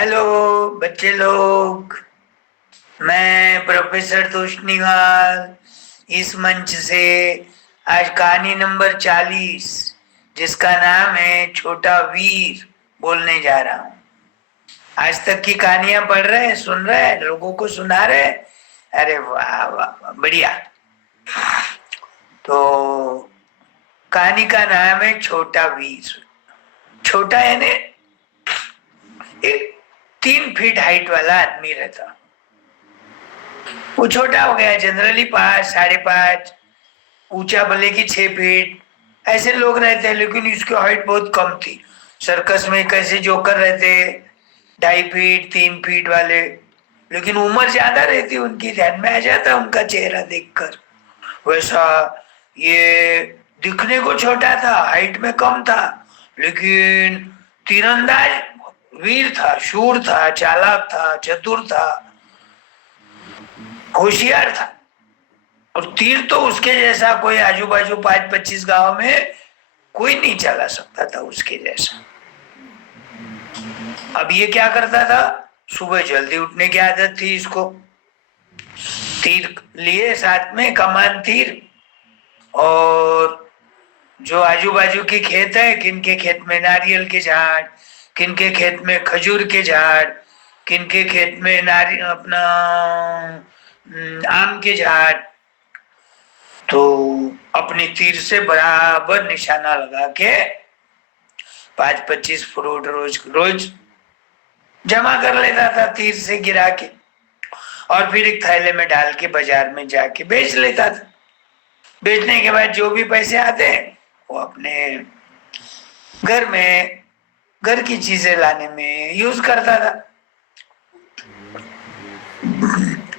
Hello बच्चे लोग। मैं प्रोफेसर तोष्णीवाल इस मंच से आज कहानी नंबर 40 जिसका नाम है छोटा वीर बोलने जा रहा हूँ। आज तक की कहानियां पढ़ रहे हैं, सुन रहे हैं, लोगों को सुना रहे हैं। अरे वाह वाह वाह, बढ़िया। तो कहानी का नाम है छोटा वीर। छोटा यानी एक 3 फीट हाइट वाला आदमी रहता। वो छोटा हो गया, जनरली 5, 5.5, ऊंचा भले की 6 फीट ऐसे लोग रहते हैं, लेकिन इसकी हाइट बहुत कम थी। सर्कस में कैसे जोकर रहते 2.5 फीट 3 फीट वाले, लेकिन उम्र ज्यादा रहती उनकी, ध्यान में आ जाता उनका चेहरा देखकर। वैसा ये दिखने को छोटा था, हाइट में कम था, लेकिन तीरंदाज वीर था, शूर था, चालाक था, चतुर था, होशियार था। और तीर तो उसके जैसा कोई आजू बाजू 5-25 गांव में कोई नहीं चला सकता था उसके जैसा। अब ये क्या करता था, सुबह जल्दी उठने की आदत थी इसको। तीर लिए साथ में, कमान तीर। और जो आजू बाजू के खेत है, किनके खेत में नारियल के झाड़, किनके खेत में खजूर के झाड़, किनके खेत में अपना आम के झाड़, तो अपनी तीर से बराबर निशाना लगा के 5-25 फ्रूट रोज रोज जमा कर लेता था तीर से गिरा के, और फिर एक थैले में डाल के बाजार में जाके बेच लेता था। बेचने के बाद जो भी पैसे आते वो अपने घर में घर की चीजें लाने में यूज करता था।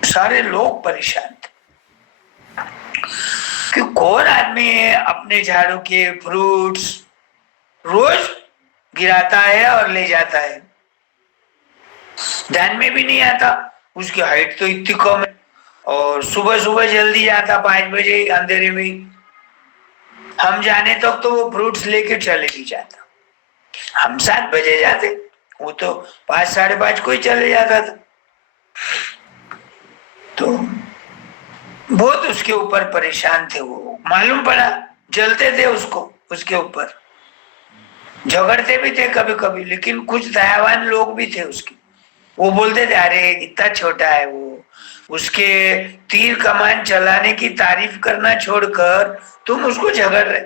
सारे लोग परेशान थे कि कौन आदमी अपने झाड़ू के फ्रूट्स रोज गिराता है और ले जाता है। ध्यान में भी नहीं आता, उसकी हाइट तो इतनी कम है, और सुबह सुबह जल्दी जाता 5 बजे अंधेरे में। हम जाने तक तो वो फ्रूट्स लेके चले भी जाता। हम 7 बजे जाते, वो तो 5, 5:30 को ही चले जाता था। तो बहुत उसके ऊपर परेशान थे वो, मालूम पड़ा, जलते थे उसको, उसके ऊपर झगड़ते भी थे कभी कभी, लेकिन कुछ दयावान लोग भी थे उसके। वो बोलते थे अरे इतना छोटा है वो, उसके तीर कमान चलाने की तारीफ करना छोड़कर तुम उसको झगड़ रहे।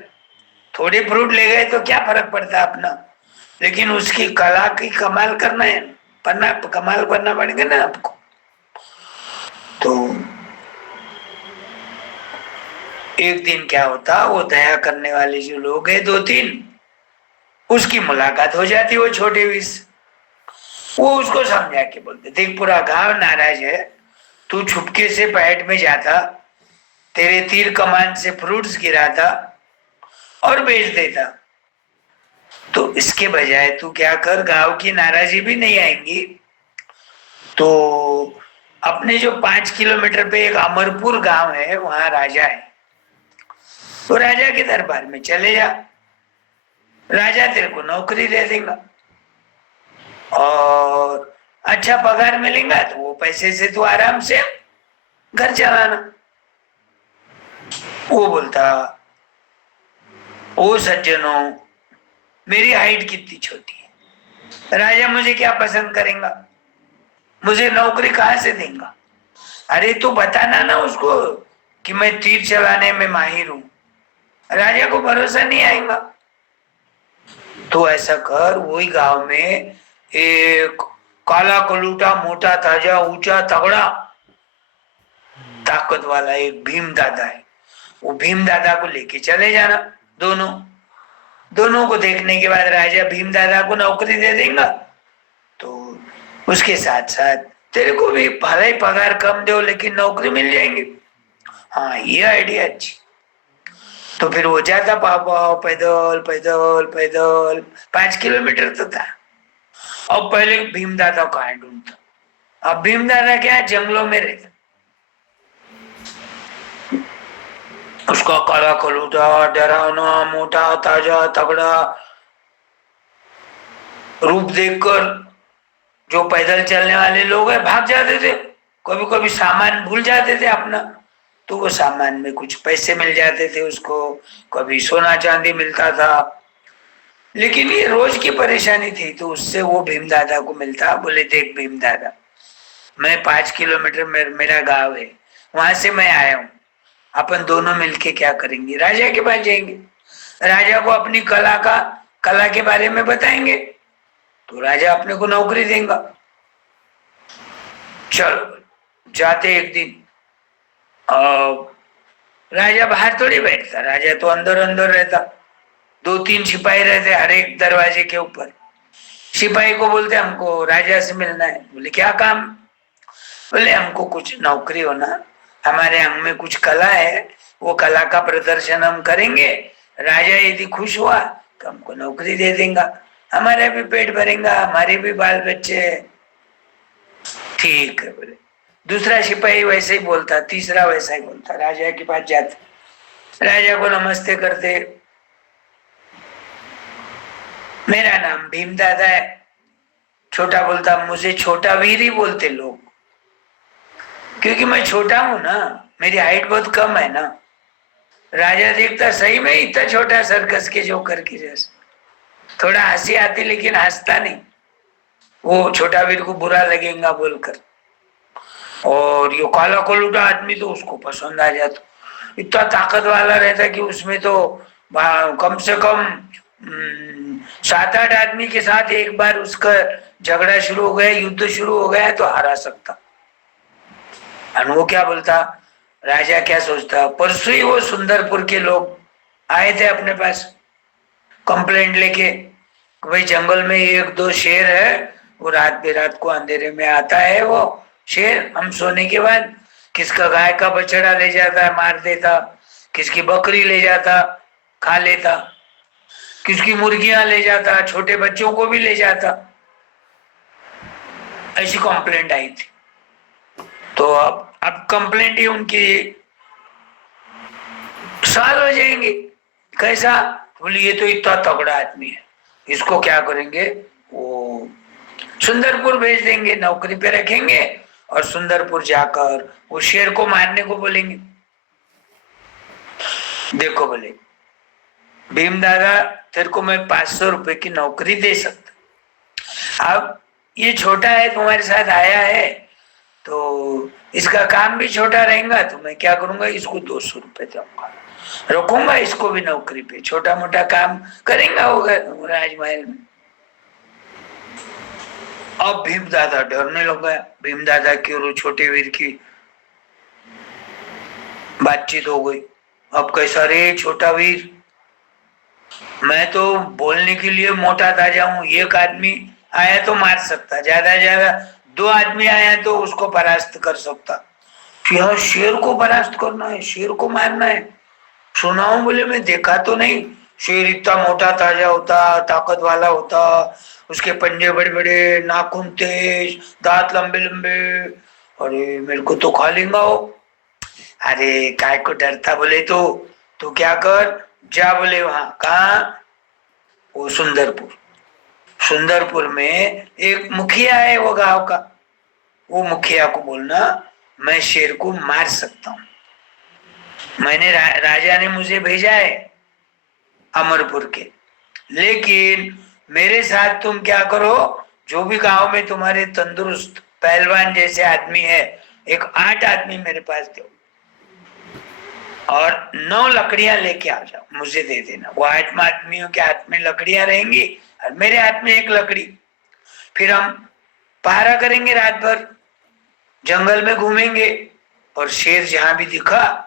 थोड़े फ्रूट ले गए तो क्या फर्क पड़ता अपना, लेकिन उसकी कला की कमाल करना है, पन्ना कमाल करना पड़ेगा ना आपको। तो एक दिन क्या होता, वो दया करने वाले जो लोग हैं 2-3, उसकी मुलाकात हो जाती वो छोटे वीर से। वो उसको समझा के बोलते, देख पूरा गांव नाराज है, तू छुपके से पैट में जाता, तेरे तीर कमान से फ्रूट्स गिराता और बेच देता, तो इसके बजाय तू क्या कर, गांव की नाराजी भी नहीं आएंगी तो अपने जो 5 किलोमीटर पे एक अमरपुर गांव है, वहां राजा है, तो राजा के दरबार में चले जा, राजा तेरे को नौकरी दे देगा और अच्छा पगार मिलेगा, तो वो पैसे से तू आराम से घर चलाना। वो बोलता, ओ सज्जनों, मेरी हाइट कितनी छोटी है, राजा मुझे क्या पसंद करेगा, मुझे नौकरी कहां से देगा। अरे तू बताना ना उसको कि मैं तीर चलाने में माहिर हूं, राजा को भरोसा नहीं आएगा। तो ऐसा कर, वही गांव में एक काला कलूटा, मोटा ताजा, ऊंचा तगड़ा, ताकत वाला एक भीम दादा है, वो भीम दादा को लेके चले जाना। दोनों दोनों को देखने के बाद राजा भीम दादा को नौकरी दे देगा, तो उसके साथ साथ तेरे को भी भले ही पगार कम दो लेकिन नौकरी मिल जाएंगी। हाँ, ये आइडिया अच्छी। तो फिर वो जाता पापा, पैदल पैदल पैदल 5 किलोमीटर तो था। अब पहले भीम दादा कहाँ ढूंढता, अब भीम दादा क्या जंगलों में रहता। उसका काला कलूटा, डरावना, मोटा ताजा तगड़ा रूप देखकर जो पैदल चलने वाले लोग हैं भाग जाते थे, कभी कभी सामान भूल जाते थे अपना, तो वो सामान में कुछ पैसे मिल जाते थे उसको, कभी सोना चांदी मिलता था। लेकिन ये रोज की परेशानी थी, तो उससे वो भीम दादा को मिलता, बोले देख भीम दादा, मैं 5 किलोमीटर मेरा गांव है, वहां से मैं आया हूँ, अपन दोनों मिलके क्या करेंगे, राजा के पास जाएंगे, राजा को अपनी कला के बारे में बताएंगे, तो राजा अपने को नौकरी देगा। चलो जाते एक दिन, राजा बाहर थोड़ी बैठता, राजा तो अंदर अंदर रहता, 2-3 सिपाही रहते हर एक दरवाजे के ऊपर। सिपाही को बोलते हमको राजा से मिलना है, बोले क्या काम, बोले हमको कुछ नौकरी होना, हमारे अंग में कुछ कला है, वो कला का प्रदर्शन हम करेंगे, राजा यदि खुश हुआ तो हमको नौकरी दे देगा, हमारे भी पेट भरेगा, हमारे भी बाल बच्चे। ठीक है बोले। दूसरा सिपाही वैसे ही बोलता, तीसरा वैसा ही बोलता, राजा के पास जाते, राजा को नमस्ते करते, मेरा नाम भीम दादा है। छोटा बोलता, मुझे छोटा वीर ही बोलते लोग, क्योंकि मैं छोटा हूं ना, मेरी हाइट बहुत कम है ना। राजा देखता सही में इतना छोटा सर्कस के जोकर की जैसे, थोड़ा हंसी आती लेकिन हंसता नहीं, वो छोटा वीर को बुरा लगेगा बोलकर। और ये काला कोलूटा आदमी तो उसको पसंद आ जाता, इतना ताकत वाला रहता कि उसमें तो कम से कम 7-8 आदमी के साथ एक बार उसका झगड़ा शुरू हो गया, युद्ध शुरू हो गया तो हरा सकता। और वो क्या बोलता, राजा क्या सोचता, परसों ही वो सुंदरपुर के लोग आए थे अपने पास कंप्लेंट लेके, भाई जंगल में 1-2 शेर है, वो रात बेरात को अंधेरे में आता है, वो शेर हम सोने के बाद किसका गाय का बछड़ा ले जाता है मार देता, किसकी बकरी ले जाता खा लेता, किसकी मुर्गियां ले जाता, छोटे बच्चों को भी ले जाता। ऐसी कंप्लेंट आई थी। तो अब कंप्लेंट ही उनकी साल हो जाएंगे। कैसा, बोले ये तो इतना तगड़ा आदमी है, इसको क्या करेंगे, वो सुंदरपुर भेज देंगे, नौकरी पे रखेंगे और सुंदरपुर जाकर वो शेर को मारने को बोलेंगे। देखो बोले भीम दादा, तेरे को मैं 500 रुपए की नौकरी दे सकता, अब ये छोटा है तुम्हारे साथ आया है, तो इसका काम भी छोटा रहेगा, तो मैं क्या करूंगा, इसको 200 रुपए दूंगा, रखूंगा इसको भी नौकरी पे, छोटा मोटा काम करेंगे वो राजमहल में। अब भीम दादा डरने लग गया, भीम दादा की और छोटे वीर की बातचीत हो गई। अब कैसा रे छोटा वीर, मैं तो बोलने के लिए मोटा ताजा हूं, एक आदमी आया तो मार सकता, ज्यादा ज्यादा 2 आदमी आया तो उसको परास्त कर सकता, यह शेर को परास्त करना है, शेर को मारना है। सुना हूं, बोले मैं देखा तो नहीं, शेर इतना मोटा ताजा होता, ताकत वाला होता, उसके पंजे बड़े बड़े, नाखून तेज, दांत लंबे लंबे, अरे मेरे को तो खा लेगा वो। अरे काय को डरता, बोले तो क्या कर, जा बोले वहां, कहा, वो सुंदरपुर, सुंदरपुर में एक मुखिया है वो गांव का, वो मुखिया को बोलना मैं शेर को मार सकता हूँ, मैंने राजा ने मुझे भेजा है अमरपुर के, लेकिन मेरे साथ तुम क्या करो, जो भी गांव में तुम्हारे तंदुरुस्त पहलवान जैसे आदमी है, एक 8 आदमी मेरे पास दो और 9 लकड़ियां लेके आ जाओ, मुझे दे देना, वो 8 आदमियों के हाथ में लकड़ियां रहेंगी और मेरे हाथ में एक लकड़ी, फिर हम पहरा करेंगे रात भर, जंगल में घूमेंगे और शेर जहां भी दिखा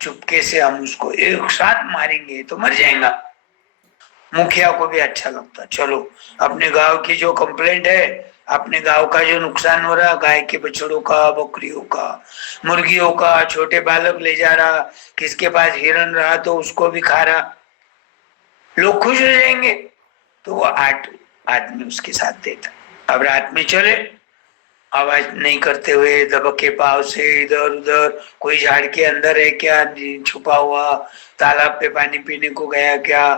चुपके से हम उसको एक साथ मारेंगे तो मर जाएगा। मुखिया को भी अच्छा लगता, चलो अपने गांव की जो कंप्लेंट है, अपने गांव का जो नुकसान हो रहा, गाय के बछड़ों का, बकरियों का, मुर्गियों का, छोटे बालक ले जा रहा, किसके पास हिरन रहा तो उसको भी खा रहा, लोग खुश हो जाएंगे, तो वो 8 आदमी उसके साथ देता। अब रात में चले, आवाज नहीं करते हुए दबके पाव से इधर उधर, कोई झाड़ के अंदर है क्या छुपा हुआ, तालाब पे पानी पीने को गया क्या,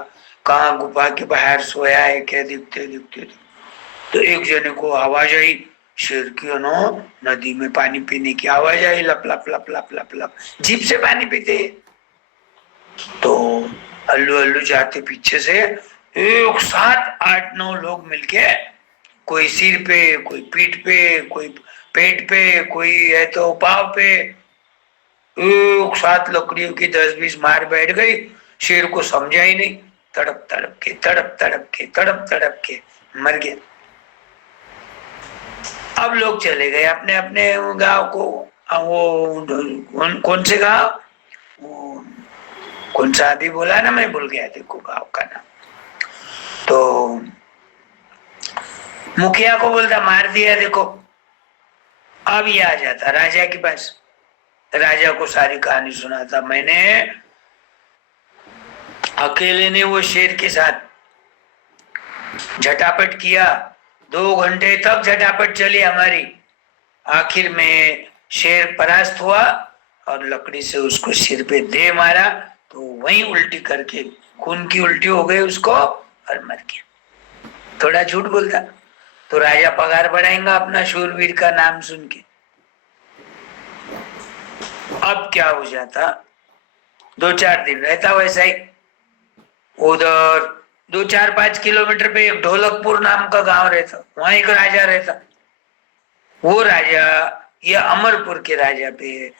कहाँ गुफा के बाहर सोया है क्या, दिखते दिखते तो एक जने को आवाज आई, शेर की नो नदी में पानी पीने की आवाज आई, लप लप लप लप लप लप, जीप से पानी पीते। तो हल्लू हल्लू जाते पीछे से एक साथ 8-9 लोग मिलके, कोई सिर पे, कोई पीठ पे, कोई पेट पे, कोई है तो पाँव पे, एक साथ लकड़ियों की 10-20 मार बैठ गई। शेर को समझा ही नहीं, तड़प तड़प के तड़प तड़प के तड़प तड़प के मर गया। अब लोग चले गए अपने अपने गांव को। वो कौन से गांव, कौन सा अभी बोला ना, मैं भूल गया देखो गांव का नाम। तो मुखिया को बोलता मार दिया देखो। अब ये आ जाता राजा के पास, राजा को सारी कहानी सुनाता, मैंने अकेले ने वो शेर के साथ झटापट किया, 2 घंटे तक झटापट चली हमारी, आखिर में शेर परास्त हुआ और लकड़ी से उसको सिर पे दे मारा, तो वहीं उल्टी करके खून की उल्टी हो गई उसको और मर गया। थोड़ा झूठ बोलता तो राजा पगार बढ़ाएगा अपना शूरवीर का नाम सुन के। अब क्या हो जाता, 2-4 दिन रहता वैसा ही। उधर 2-4-5 किलोमीटर पे एक ढोलकपुर नाम का गांव रहता, वहां एक राजा रहता। वो राजा ये अमरपुर के राजा पे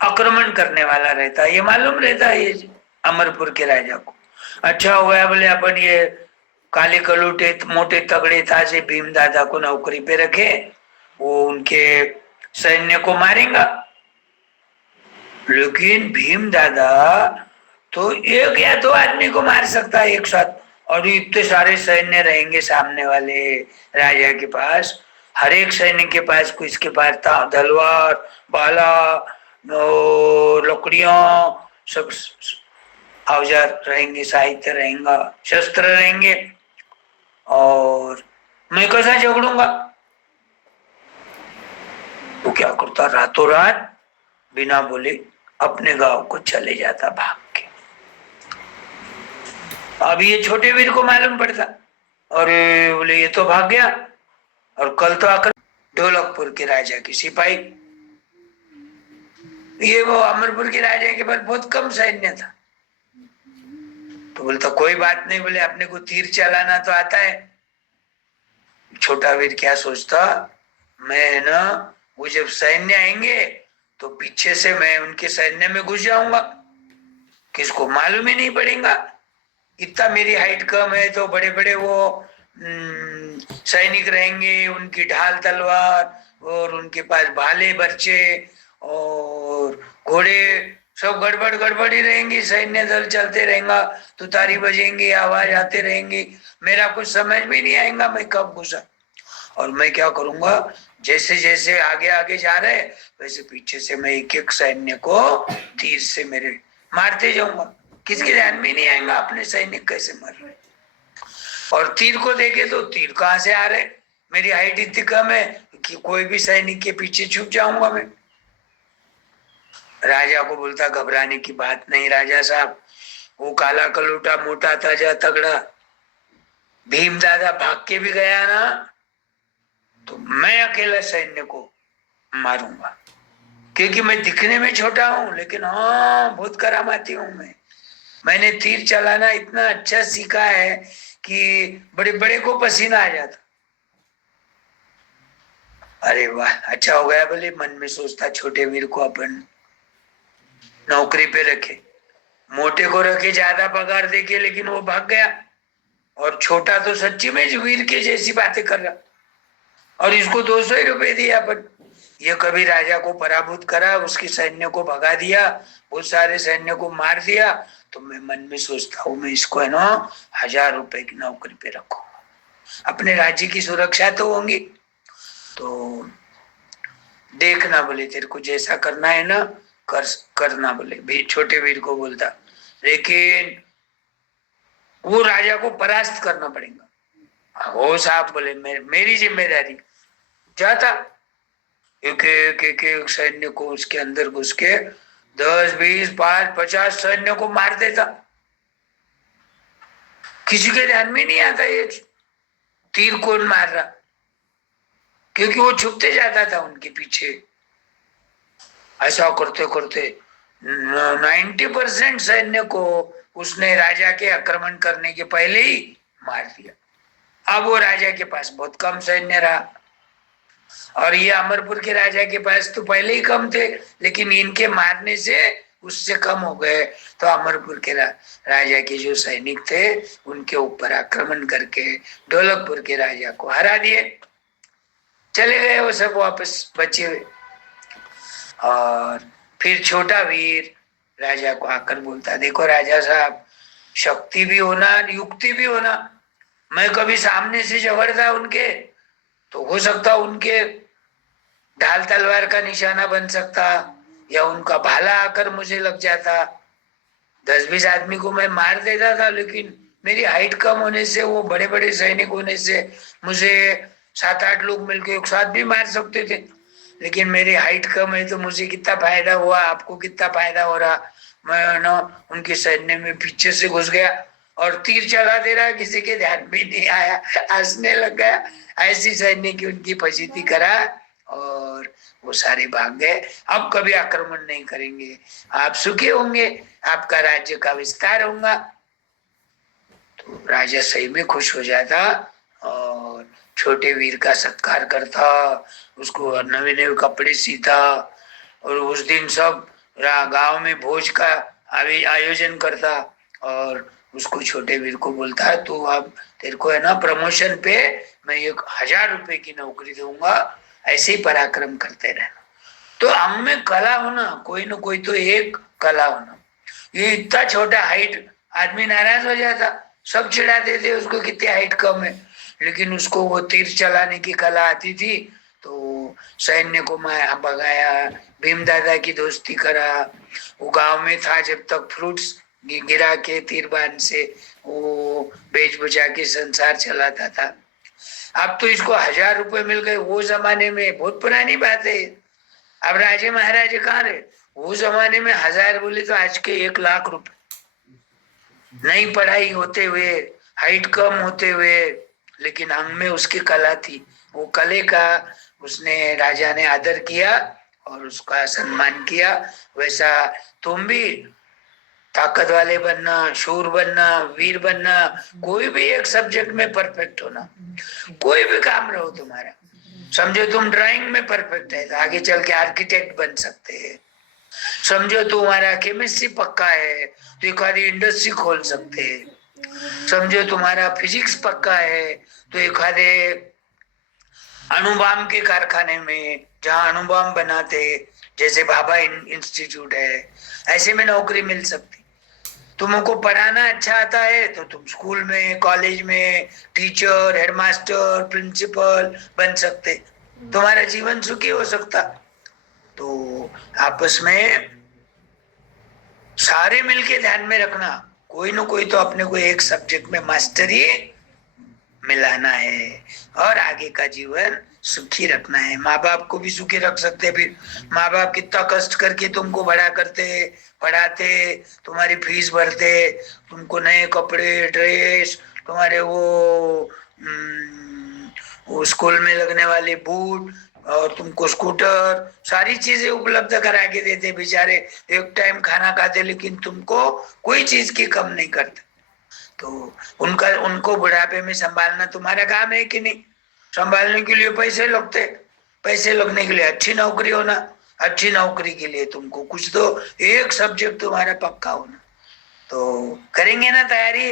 आक्रमण करने वाला रहता, ये मालूम रहता है ये अमरपुर के राजा को। अच्छा हो गया बोले अपन ये काले कलूटे मोटे तगड़े था से भीम दादा को नौकरी पे रखे, वो उनके सैन्य को मारेगा। लेकिन भीम दादा तो एक या 2 आदमी को मार सकता है एक साथ, और इतने सारे सैन्य रहेंगे सामने वाले राजा के पास। हर एक सैन्य के पास, किसके पास था तलवार, भाला, लकड़ियां, सब औजार रहेंगे, साहित्य रहेगा, शस्त्र रहेंगे। और मैं कैसा झगड़ूंगा? तो क्या करता, रातों रात बिना बोले अपने गांव को चले जाता भाग के। अब ये छोटे वीर को मालूम पड़ता, और बोले ये तो भाग गया, और कल तो आकर ढोलकपुर के राजा की सिपाही, ये वो अमरपुर के राजा के पास बहुत कम सैन्य था। तो बोलता कोई बात नहीं, बोले अपने को तीर चलाना तो आता है। छोटा वीर क्या सोचता, मैं ना वो जब सैन्य आएंगे तो पीछे से मैं उनके सैन्य में घुस जाऊंगा, किसको मालूम ही नहीं पड़ेगा। इतना मेरी हाइट कम है, तो बड़े बड़े वो सैनिक रहेंगे, उनकी ढाल तलवार और उनके पास भाले बर्चे और घोड़े, सब गड़बड़ गड़बड़ ही रहेंगी, सैन्य दल चलते रहेगा, तुतारी बजेंगी, आवाज आते रहेंगी, मेरा कुछ समझ में नहीं आएगा मैं कब घुसा। और मैं क्या करूंगा, जैसे जैसे आगे आगे जा रहे वैसे पीछे से मैं एक एक सैन्य को तीर से मेरे मारते जाऊंगा, किसके ध्यान में नहीं आएगा अपने सैनिक कैसे मर रहे। और तीर को देखे तो तीर कहां से आ रहे, मेरी हाइट इतनी कम है कि कोई भी सैनिक के पीछे छुप जाऊंगा मैं। राजा को बोलता घबराने की बात नहीं राजा साहब, वो काला कलूटा मोटा ताजा तगड़ा भीम दादा भाग के भी गया ना, तो मैं अकेला सैन्य को मारूंगा, क्योंकि मैं दिखने में छोटा हूं लेकिन हाँ बहुत करामाती हूं मैं। मैंने तीर चलाना इतना अच्छा सीखा है कि बड़े बड़े को पसीना आ जाता। अरे वाह, अच्छा हो गया बोले मन में सोचता छोटे वीर को अपन नौकरी पे रखे, मोटे को रखे ज्यादा पगार देके, लेकिन वो भाग गया, और छोटा तो सच्ची में वीर के जैसी बातें कर रहा, और इसको 200 ही रुपए दिया अपन। ये कभी राजा को पराभूत करा, उसके सैन्य को भगा दिया, बहुत सारे सैन्य को मार दिया, तो मैं मन में सोचता हूँ मैं इसको है ना 1000 रुपए की नौकरी पे रखूंगा, अपने राज्य की सुरक्षा तो होंगी। तो देखना बोले तेरे को जैसा करना है ना करना बोले भी, छोटे वीर को बोलता, लेकिन वो राजा को परास्त करना पड़ेगा। हो साहब बोले मेरी जिम्मेदारी। जाता एक सैन्य को उसके अंदर घुस के 10, 20, 5, 50 सैन्य को मार देता, किसी के ध्यान में नहीं आता ये तीर कौन मार रहा। क्योंकि वो छुपते जाता था उनके पीछे। ऐसा करते करते 90% सैन्य को उसने राजा के आक्रमण करने के पहले ही मार दिया। अब वो राजा के पास बहुत कम सैन्य रहा, और ये अमरपुर के राजा के पास तो पहले ही कम थे, लेकिन इनके मारने से उससे कम हो गए। तो अमरपुर के राजा के जो सैनिक थे उनके ऊपर आक्रमण करके ढोलकपुर के राजा को हरा दिए, चले गए वो सब वापस बचे हुए। और फिर छोटा वीर राजा को आकर बोलता, देखो राजा साहब, शक्ति भी होना युक्ति भी होना। मैं कभी सामने से झगड़ता उनके तो हो सकता उनके ढाल तलवार का निशाना बन सकता, या उनका भाला आकर मुझे लग जाता। 10-20 आदमी को मैं मार देता था, लेकिन मेरी हाइट कम होने से, वो बड़े बड़े सैनिक होने से मुझे 7-8 लोग मिलकर एक साथ भी मार सकते थे। लेकिन मेरी हाइट कम है तो मुझे कितना फायदा हुआ, आपको कितना फायदा हो रहा। मैं ना उनके सैन्य में पीछे से घुस गया और तीर चला दे रहा, किसी के ध्यान भी नहीं आया, हंसने लग गया। ऐसी सैन्य की उनकी फजीती करा और वो सारे भाग गए। अब कभी आक्रमण नहीं करेंगे, आप सुखी होंगे, आपका राज्य का विस्तार होगा। तो राजा सही में खुश हो जाता और छोटे वीर का सत्कार करता, उसको नवे नवे कपड़े सीता, और उस दिन सब गांव में भोज का आयोजन करता, और उसको छोटे वीर को बोलता, तो अब तेरे को है ना प्रमोशन पे मैं 1000 रुपए की नौकरी दूंगा, ऐसे ही पराक्रम करते रहना। तो हम में कला होना, कोई न कोई तो एक कला होना। ये इतना छोटा हाइट, आदमी नाराज हो जाता, सब चिढ़ाते थे उसको कितनी हाइट कम है, लेकिन उसको वो तीर चलाने की कला आती थी। तो सैन्य को भगाया, भीम दादा की दोस्ती करा। वो गांव में था जब तक, फ्रूट्स गिरा के तीरबान से वो बेच बुझा के संसार चलाता था। अब तो इसको 1000 रुपए मिल गए, वो जमाने में बहुत पुरानी बात है। अब राजे महाराजे कहाँ रहे, वो जमाने में 1000 बोले तो आज के 1,00,000 रुपए। नई पढ़ाई होते हुए, हाइट कम होते हुए, लेकिन अंग में उसकी कला थी। वो कले का उसने राजा ने आदर किया और उसका सम्मान किया। वैसा तुम भी ताकत वाले बनना, शूर बनना, वीर बनना, कोई भी एक सब्जेक्ट में परफेक्ट होना, कोई भी काम रहो तुम्हारा। समझो तुम ड्राइंग में परफेक्ट है तो आगे चल के आर्किटेक्ट बन सकते हैं। समझो तुम्हारा केमिस्ट्री पक्का है तो एक आधी इंडस्ट्री खोल सकते हैं। समझो तुम्हारा फिजिक्स पक्का है तो एक आधे अणुबॉम्ब के कारखाने में, जहाँ अणुबॉम्ब बनाते, जैसे भाभा इंस्टीट्यूट है, ऐसे में नौकरी मिल सकती। तुमको पढ़ाना अच्छा आता है तो तुम स्कूल में, कॉलेज में टीचर, हेडमास्टर, प्रिंसिपल बन सकते, तुम्हारा जीवन सुखी हो सकता। तो आपस में सारे मिलके ध्यान में रखना, कोई न कोई तो अपने को एक सब्जेक्ट में मास्टरी मिलाना है और आगे का जीवन सुखी रखना है। माँ बाप को भी सुखी रख सकते। फिर माँ बाप कितना कष्ट करके तुमको बड़ा करते, पढ़ाते, तुम्हारी फीस भरते, तुमको नए कपड़े, ड्रेस, तुम्हारे वो स्कूल में लगने वाले बूट और तुमको स्कूटर, सारी चीजें उपलब्ध करा के देते बेचारे। एक टाइम खाना खाते लेकिन तुमको कोई चीज की कम नहीं करते। तो उनको बुढ़ापे में संभालना तुम्हारा काम है कि नहीं? संभालने के लिए पैसे लगते, पैसे लगने के लिए अच्छी नौकरी होना, अच्छी नौकरी के लिए तुमको कुछ तो एक सब्जेक्ट तुम्हारा पक्का होना। तो करेंगे ना तैयारी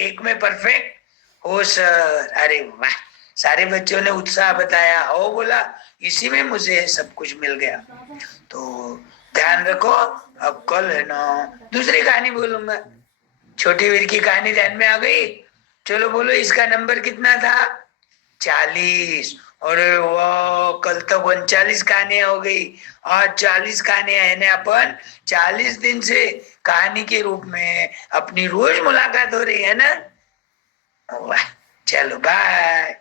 एक में परफेक्ट हो सर? अरे वाह, सारे बच्चों ने उत्साह बताया, हो बोला इसी में मुझे सब कुछ मिल गया। तो ध्यान रखो, अब कल है ना दूसरी कहानी बोलूंगा। छोटे वीर की कहानी ध्यान में आ गई? चलो बोलो, इसका नंबर कितना था? 40। और वो कल तक 39 कहानियां हो गई और 40 कहानियां है ना, अपन 40 दिन से कहानी के रूप में अपनी रोज मुलाकात हो रही है ना। वाह, चलो बाय।